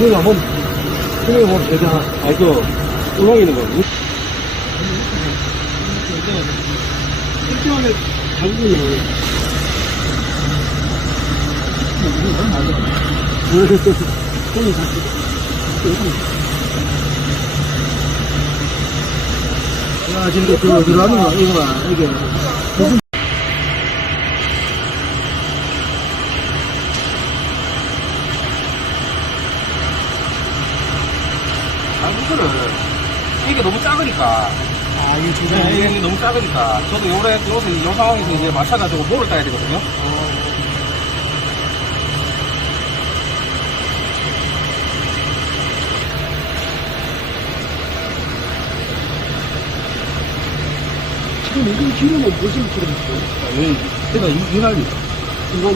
그걸 한번, 그걸 한번 대장, 울렁이는 거. 일정하게 자국이 나와요. 손이 자꾸. 야, 지금 들어가는 거, 이거 봐, 이게. 이거는, 이게 너무 작으니까. 이게 진짜. 네, 이게 너무 작으니까. 저도 요새 이 상황에서 이제 맞춰가지고 볼을 따야 되거든요. 지금 이거 기름은 무슨 기름이죠? 내가 이날이. 이건.